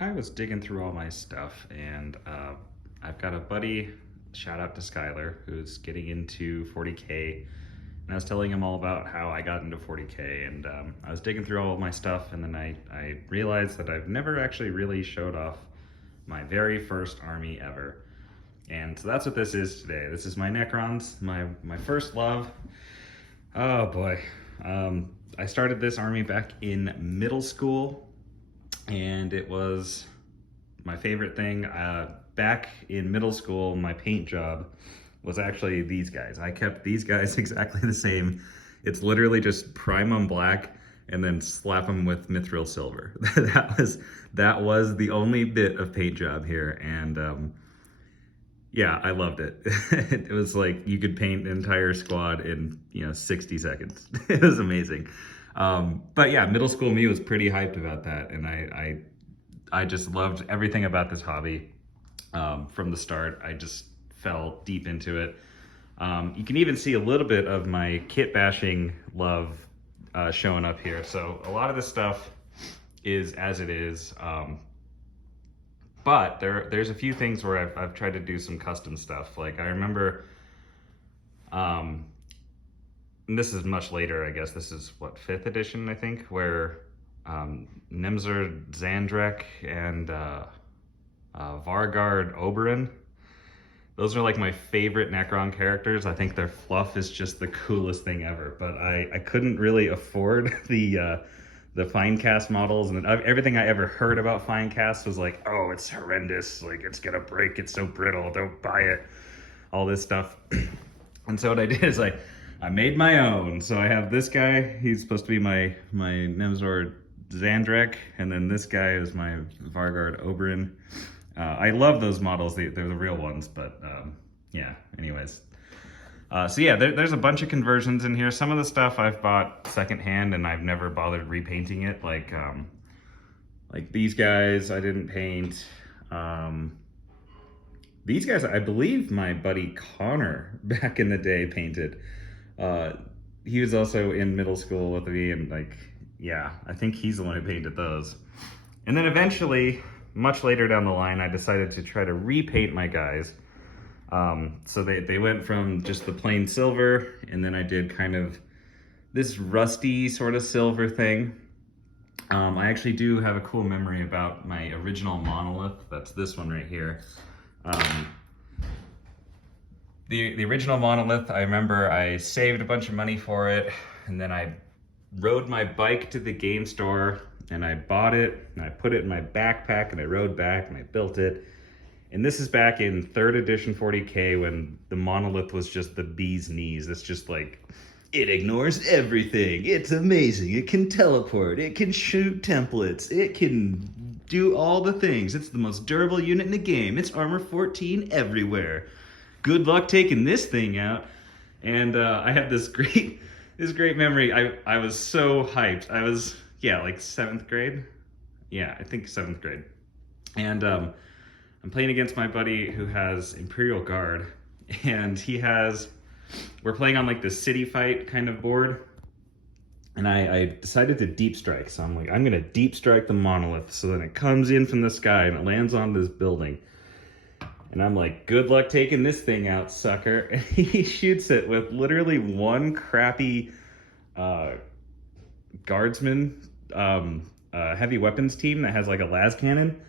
I was digging through all my stuff, and I've got a buddy, shout out to Skylar, who's getting into 40K. And I was telling him all about how I got into 40K, and I was digging through all of my stuff, and then I realized that I've never actually really showed off my very first army ever. And so that's what this is today. This is my Necrons, my first love. Oh boy. I started this army back in middle school, and it was my favorite thing. Back in middle school, my paint job was actually these guys. I kept these guys exactly the same. It's literally just prime them black and then slap them with mithril silver. that was the only bit of paint job here, and yeah, I loved it. It was like you could paint an entire squad in 60 seconds. It was amazing. But yeah, middle school me was pretty hyped about that, and I just loved everything about this hobby from the start. I just fell deep into it. You can even see a little bit of my kit bashing love showing up here. So a lot of this stuff is as it is. But there's a few things where I've tried to do some custom stuff. Like I remember, and this is much later, I guess. This is what, 5th edition, I think, where Nemzor Zandrek and Vargard Oberyn. Those are like my favorite Necron characters. I think their fluff is just the coolest thing ever. But I couldn't really afford the Finecast models, and everything I ever heard about Finecast was like, oh, it's horrendous, like it's gonna break, it's so brittle, don't buy it, all this stuff. And so what I did is I made my own. So I have this guy, he's supposed to be my Nemzor Zandrek, and then this guy is my Vargard Oberyn. I love those models, they're the real ones, but yeah, anyways. So yeah, there's a bunch of conversions in here. Some of the stuff I've bought secondhand and I've never bothered repainting it. Like these guys I didn't paint. These guys, I believe my buddy Connor back in the day painted. He was also in middle school with me, and yeah, I think he's the one who painted those. And then eventually, much later down the line, I decided to try to repaint my guys. So they went from just the plain silver, and then I did kind of this rusty sort of silver thing. I actually do have a cool memory about my original monolith. That's this one right here. The original monolith, I remember I saved a bunch of money for it, and then I rode my bike to the game store, and I bought it, and I put it in my backpack, and I rode back, and I built it. And this is back in 3rd edition 40K when the monolith was just the bee's knees. It's just like, it ignores everything. It's amazing. It can teleport. It can shoot templates. It can do all the things. It's the most durable unit in the game. It's armor 14 everywhere. Good luck taking this thing out. And I have this great memory. I was so hyped. I was, yeah, like 7th grade. Yeah, I think 7th grade. And I'm playing against my buddy who has Imperial Guard, and we're playing on like the city fight kind of board, and I decided to deep strike. So I'm like, I'm gonna deep strike the monolith, so then it comes in from the sky and it lands on this building. And I'm like, good luck taking this thing out, sucker. And he shoots it with literally one crappy guardsman heavy weapons team that has like a las cannon.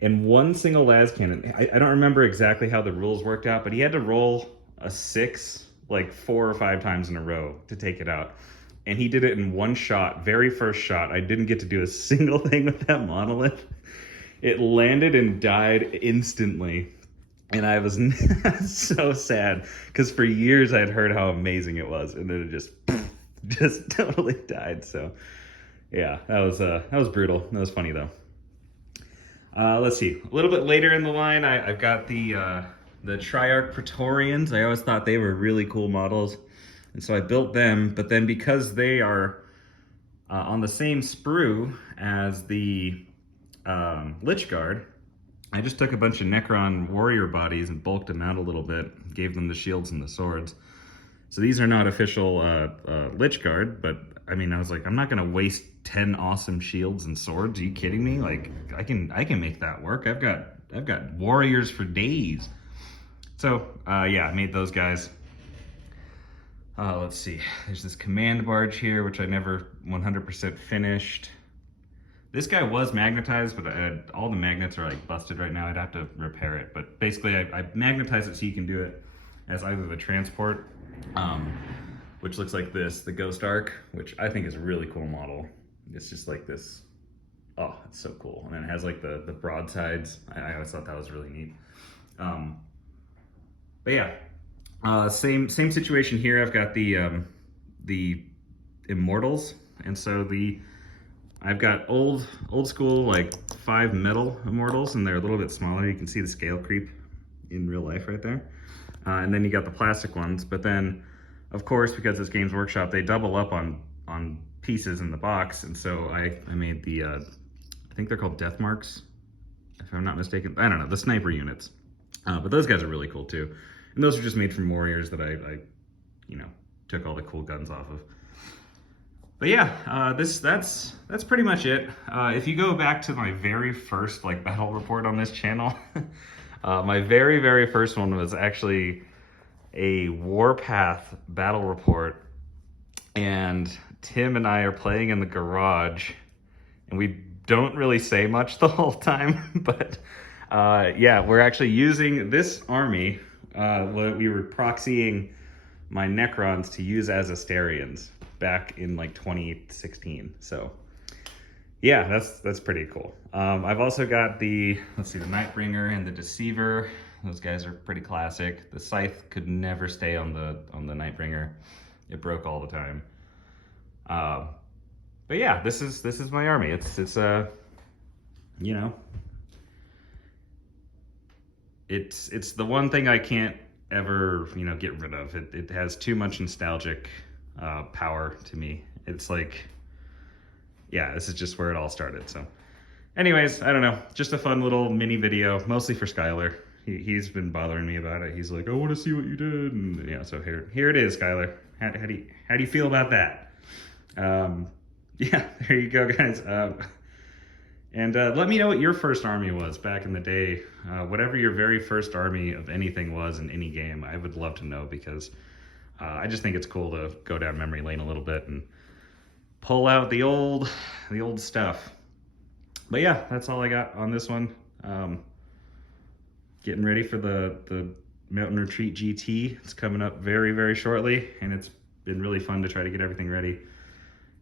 And one single las cannon. I don't remember exactly how the rules worked out, but he had to roll a 6 like 4 or 5 times in a row to take it out. And he did it in one shot, very first shot. I didn't get to do a single thing with that monolith. It landed and died instantly. And I was so sad, because for years I had heard how amazing it was, and then it just totally died. So yeah, that was brutal. That was funny though. Let's see, a little bit later in the line, I've got the Triarch Praetorians. I always thought they were really cool models, and so I built them. But then because they are on the same sprue as the Lich Guard, I just took a bunch of Necron warrior bodies and bulked them out a little bit, gave them the shields and the swords. So these are not official Lich Guard, but I mean, I was like, I'm not gonna waste 10 awesome shields and swords. Are you kidding me? Like, I can make that work. I've got warriors for days. So yeah, I made those guys. Let's see, there's this command barge here, which I never 100% finished. This guy was magnetized, but all the magnets are like busted right now. I'd have to repair it, but basically I magnetized it so you can do it as either the transport, which looks like this, the Ghost Ark, which I think is a really cool model. It's just like this, oh, it's so cool. And then it has like the broadsides. I always thought that was really neat. But yeah, same situation here. I've got the Immortals, and so I've got old school like 5 metal Immortals, and they're a little bit smaller. You can see the scale creep in real life right there. And then you got the plastic ones, but then of course, because it's Games Workshop, they double up on pieces in the box, and so I made the I think they're called Death Marks, if I'm not mistaken. I don't know, the sniper units. But those guys are really cool too. And those are just made from warriors that I you know, took all the cool guns off of. But yeah, that's pretty much it. If you go back to my very first like battle report on this channel, my very first one was actually a Warpath battle report, and Tim and I are playing in the garage, and we don't really say much the whole time, but yeah, we're actually using this army. We were proxying my Necrons to use as Asterians back in like 2016. So yeah, that's pretty cool. I've also got the Nightbringer and the Deceiver. Those guys are pretty classic. The Scythe could never stay on the Nightbringer. It broke all the time. But yeah, this is my army. It's you know, it's the one thing I can't ever, you know, get rid of. It has too much nostalgic power to me. It's like, yeah, this is just where it all started. So anyways, I don't know, just a fun little mini video, mostly for Skylar. He's been bothering me about it. He's like, I want to see what you did, and yeah, so here it is, Skylar. How do you feel about that? Yeah, there you go, guys. And let me know what your first army was back in the day. Whatever your very first army of anything was in any game, I would love to know, because I just think it's cool to go down memory lane a little bit and pull out the old stuff. But yeah, that's all I got on this one. Getting ready for the Mountain Retreat GT. It's coming up very shortly, and it's been really fun to try to get everything ready.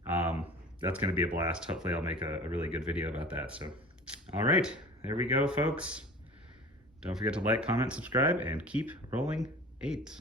That's going to be a blast. Hopefully I'll make a really good video about that. So, all right, there we go, folks. Don't forget to like, comment, subscribe, and keep rolling 8.